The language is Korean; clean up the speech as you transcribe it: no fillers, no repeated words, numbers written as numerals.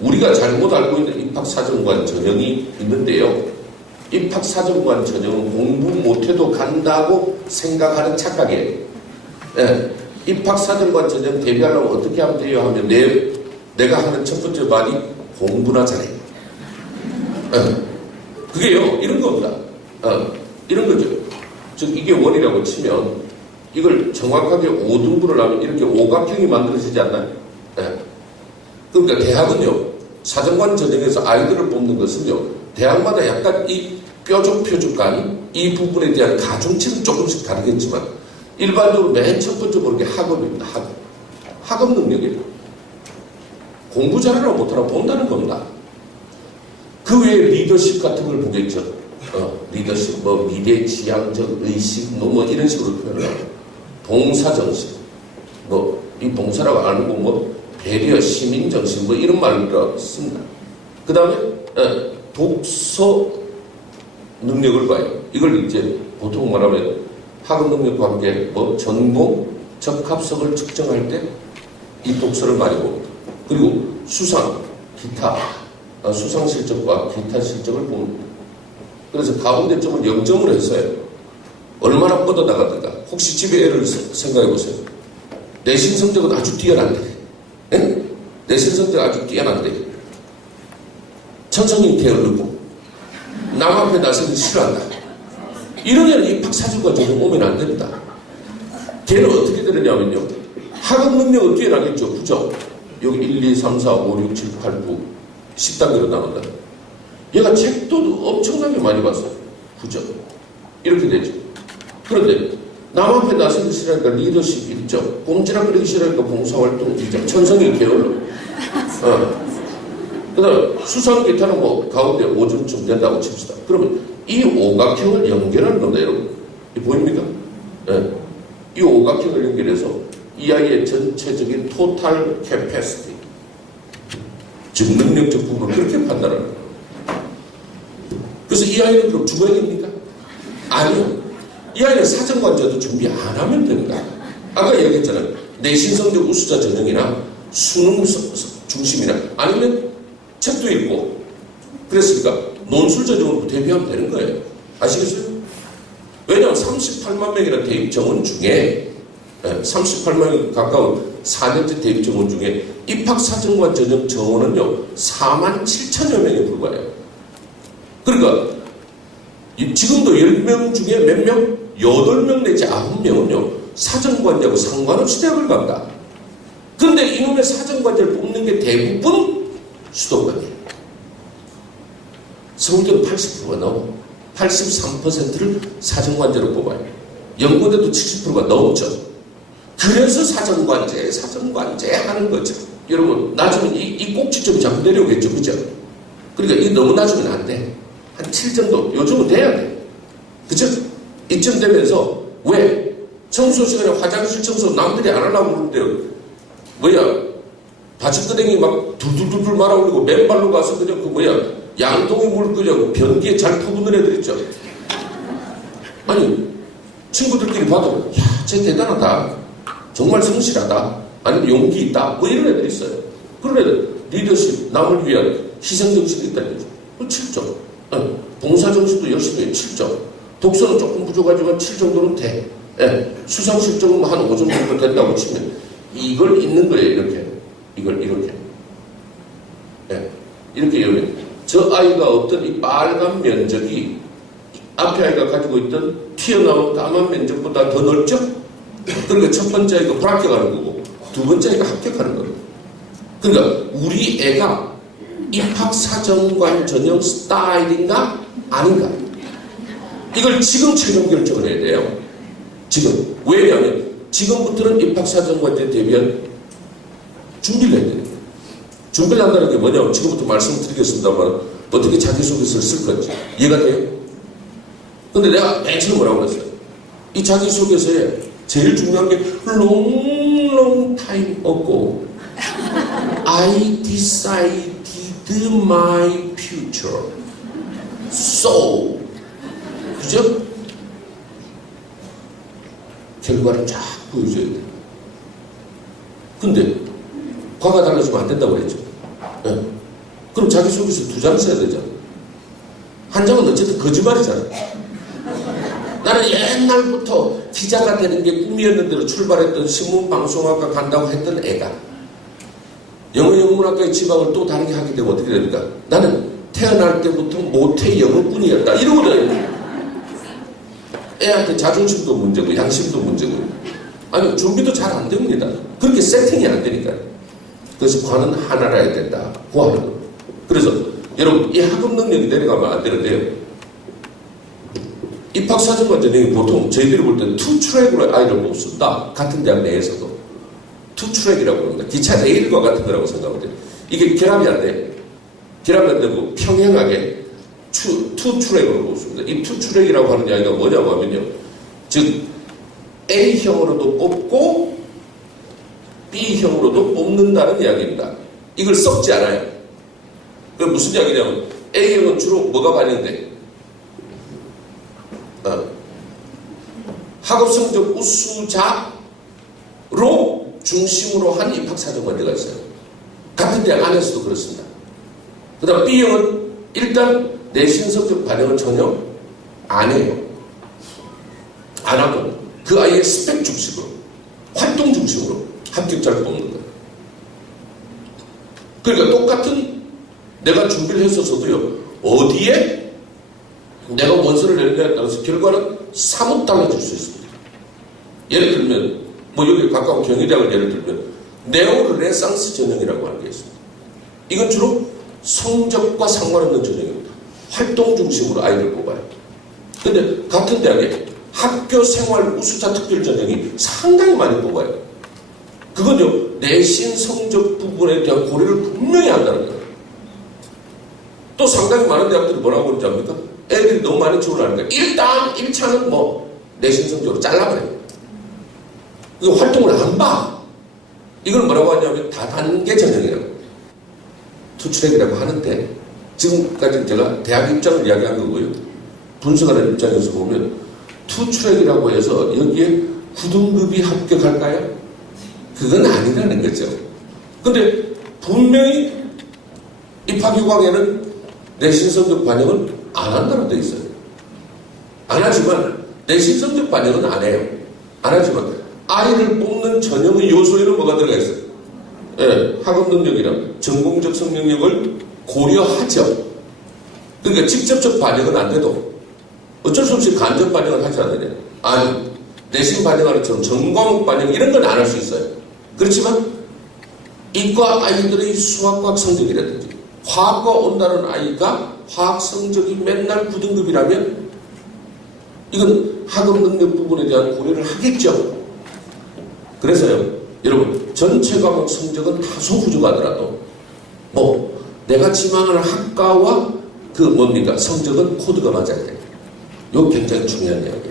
우리가 잘못 알고 있는 입학사정관 전형이 있는데요. 입학사정관 전형은 공부 못해도 간다고 생각하는 착각이에요. 예. 입학사정관 전형 대비하려면 어떻게 하면 돼요? 하면 내가 하는 첫 번째 말이 공부나 잘해. 예. 그게요, 이런 겁니다. 이런 거죠. 즉, 이게 원이라고 치면 이걸 정확하게 5등분을 하면 이렇게 오각형이 만들어지지 않나요? 예. 그러니까 대학은요, 사정관 전형에서 아이들을 뽑는 것은요, 대학마다 약간 이 뾰족 표준관이 이 부분에 대한 가중치는 조금씩 다르겠지만 일반적으로 맨 첫 번째 보는 게 학업입니다. 학업 능력이에요. 공부 잘하나 못하나 본다는 겁니다. 그 외에 리더십 같은 걸 보겠죠. 리더십, 미래 지향적 의식, 이런 식으로 표현을 하고, 봉사정신, 이 봉사라고 알고 배려, 시민정신, 이런 말을 씁니다. 그 다음에, 독서 능력을 봐요. 이걸 이제 보통 말하면 학업 능력과 함께 전공, 적합성을 측정할 때 이 독서를 많이 봅니다. 그리고 수상, 기타, 수상 실적과 기타 실적을 봅니다. 그래서 가운데 점을 0점을 했어요. 얼마나 뻗어나가든가. 혹시 집에 애를 생각해 보세요. 내신 성적은 아주 뛰어난데. 네? 내신 성적 아주 뛰어난데. 천성이 게으르고 남 앞에 나서기 싫어한다. 이런 애는 입학사정관 전형 오면 안 됩니다. 걔는 어떻게 되느냐면요. 학업 능력은 뛰어나겠죠. 그죠? 여기 1, 2, 3, 4, 5, 6, 7, 8, 9 10단계로 나온다. 얘가 책도 엄청나게 많이 봤어요. 그죠? 이렇게 되죠. 그런데 남 앞에 나서기 싫어하니까 리더십 1점, 꼼지락거리기 싫어하니까 봉사활동 2점, 천성이 게을러. 그 다음 수상 기타는 가운데 5점쯤 된다고 칩시다. 그러면 이 오각형을 연결하는 겁니다, 여러분. 보입니까? 네. 이 오각형을 연결해서 이 아이의 전체적인 토탈 캐패시티, 즉 능력적 부분을 그렇게 판단하는 거예요. 그래서 이 아이는 그럼 죽어야 됩니까? 아니요. 이 아이는 사정관자도 준비 안 하면 됩니다. 아까 얘기했잖아요. 내신 성적 우수자 전형이나 수능 중심이나 아니면 책도 읽고 그랬으니까 논술 전형으로 대비하면 되는 거예요. 아시겠어요? 왜냐하면 38만 명이라는 대입 정원 중에 38만이 가까운 4년제 대입 정원 중에 입학사정관 전형 정원은요 4만 7천여 명에 불과해요. 그러니까 지금도 10명 중에 몇 명? 8명 내지 9명은요 사정관자하고 상관없이 대학을 간다. 그런데 이놈의 사정관자를 뽑는 게 대부분 수도권이에요. 서울대는 80%가 넘어 83%를 사정관자로 뽑아요. 연고대도 70%가 넘죠. 그래서 사정관제 하는 거죠. 여러분 나중에 이 꼭지점이 자꾸 내려오겠죠. 그죠? 그러니까 이 너무 낮으면 안 돼. 한 7 정도 요즘은 돼야 돼. 그죠? 이쯤 되면서 왜? 청소 시간에 화장실 청소 남들이 안 하려고 그러는데요. 받침끄댕이 막 둘둘둘 말아올리고 맨발로 가서 그냥 양동이 물 그냥 변기에 잘 퍼붓는 애들 있죠. 아니 친구들끼리 봐도 쟤 대단하다. 정말 성실하다. 아니면 용기 있다. 이런 애들 있어요. 그런 애들 리더십, 남을 위한 희생정신이 있다는 거죠. 7점. 봉사정신도 열심히 해요. 7점. 독서는 조금 부족하지만 7 정도는 돼. 수상 실적은 한 5점 정도 된다고 치면 이걸 읽는 거예요. 이렇게. 이걸 이렇게. 이렇게 열면 저 아이가 어떤 이 빨간 면적이 앞에 아이가 가지고 있던 튀어나온 까만 면적보다 더 넓죠? 그러니까 첫 번째 아이가 불합격하는 거고 두 번째 아이가 합격하는 겁니다. 그러니까 우리 애가 입학사정관 전형 스타일인가 아닌가 이걸 지금 최종 결정을 해야 돼요. 지금. 왜냐하면 지금부터는 입학사정관제에 대비한 준비를 해야 돼요. 준비를 한다는 게 뭐냐면 지금부터 말씀드리겠습니다만 어떻게 자기소개서를 쓸 건지 이해가 돼요? 근데 내가 맨 처음 뭐라고 그랬어요? 이 자기소개서에 제일 중요한 게 long time ago I decided my future so 그죠? 결과를 쫙 보여줘야 돼. 근데 과가 달라지면 안 된다고 그랬죠. 그럼 자기소개서 2장 써야 되잖아. 한 장은 어쨌든 거짓말이잖아. 나는 옛날부터 기자가 되는 게 꿈이었는데로 출발했던 신문방송학과 간다고 했던 애가 영어영문학과의 지방을 또 다르게 하게 되면 어떻게 됩니까? 나는 태어날 때부터 모태 영어꾼이었다. 이러거든. 애한테 자존심도 문제고 양심도 문제고 아니 준비도 잘 안 됩니다. 그렇게 세팅이 안 되니까. 그래서 관은 하나라 해야 된다. 고하는 거. 그래서 여러분 이 학업 능력이 내려가면 안 되는데요. 입학사정관 전형이 보통 저희들이 볼 때는 투트랙으로 아이를 뽑습니다. 같은 대학 내에서도. 투트랙이라고 합니다. 기차 레일과 같은 거라고 생각하면 돼요. 이게 결합이 안 돼. 결합이 안 되고 평행하게 투트랙으로 뽑습니다. 이 투트랙이라고 하는 이야기가 뭐냐고 하면요. 즉 A형으로도 뽑고 B형으로도 뽑는다는 이야기입니다. 이걸 섞지 않아요. 그 무슨 이야기냐면 A형은 주로 뭐가 반영돼? 학업 성적 우수자로 중심으로 한 입학사정관제가 있어요. 같은 대학 안에서도 그렇습니다. 그 다음 B형은 일단 내신 성적 반영을 전혀 안 해요. 안 하고 그 아이의 스펙 중심으로 활동 중심으로 합격자를 뽑는 거예요. 그러니까 똑같은 내가 준비를 했었어도요. 어디에 내가 원서를 내느냐에 따라서 결과는 사뭇 달라질 수 있습니다. 예를 들면 뭐 여기 가까운 경희대학을 예를 들면 네오르네상스 전형이라고 하는 게 있습니다. 이건 주로 성적과 상관없는 전형입니다. 활동 중심으로 아이를 뽑아요. 근데 같은 대학에 학교 생활 우수자 특별 전형이 상당히 많이 뽑아요. 그건요 내신 성적 부분에 대한 고려를 분명히 한다는 거예요. 또 상당히 많은 대학들이 뭐라고 그러지 않습니까? 애들이 너무 많이 지원하니까 일단 1차는 뭐 내신 성적으로 잘라버려요. 이거 활동을 안 봐. 이걸 뭐라고 하냐면 다단계 전형이라고 투트랙이라고 하는데 지금까지 제가 대학 입장을 이야기한 거고요. 분석하는 입장에서 보면 투트랙이라고 해서 여기에 9등급이 합격할까요? 그건 아니라는 거죠. 근데 분명히 입학휴강에는 내신 성적 반영을 안 한다고 되어 있어요. 안 하지만 내신 성적 반영은 안 해요. 안 하지만 아이를 뽑는 전형의 요소에는 뭐가 들어가 있어요? 예, 학업 능력이랑 전공적 성능력을 고려하죠. 그러니까 직접적 반영은 안 돼도 어쩔 수 없이 간접 반영을 하지 않느냐. 아니, 내신 반영하는 처럼 전과목 반영 이런 건 안 할 수 있어요. 그렇지만 이과 아이들의 수학과학 성적이라든지 화학과 온다는 아이가 화학 성적이 맨날 9등급이라면 이건 학업 능력 부분에 대한 고려를 하겠죠. 그래서요, 여러분 전체 과목 성적은 다소 부족하더라도 뭐 내가 지망하는 학과와 그 뭡니까 성적은 코드가 맞아야 돼요. 이거 굉장히 중요한 이야기예요.